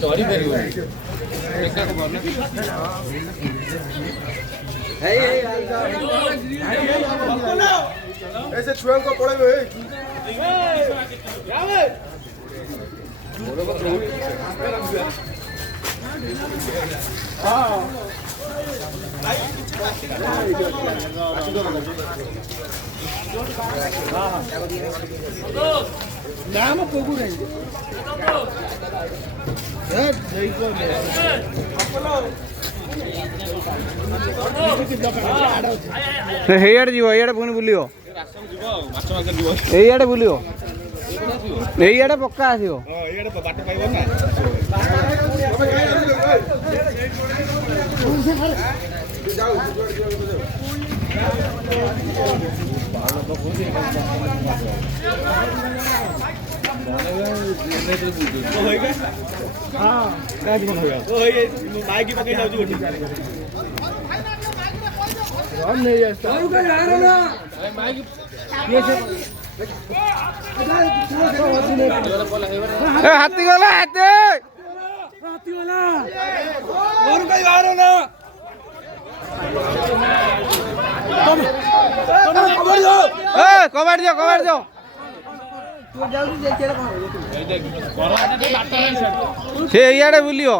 ଚଢି ପାରିବ ऐसे छुआ को पड़े नाम कोगु नहीं ହେଇଆଡ଼େ ଯିବ ଏଇଆଡ଼େ ପୁଣି ବୁଲିବ ଏଇଆଡ଼େ ବୁଲିବ ଏଇଆଡ଼େ ପକ୍କା ଆସିବ ହାତୀ ଗଲା କବାଡ଼ି ଦିଅ ସେ ଏଇଆଡ଼େ ବୁଲିବ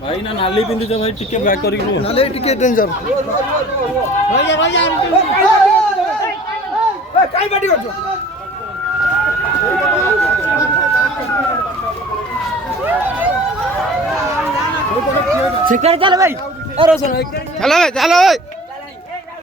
भाई ना नाली पिंधुଛ भाई टिके बैक करी नाले टिके डेंजर काई बाटी करछो चलो भाई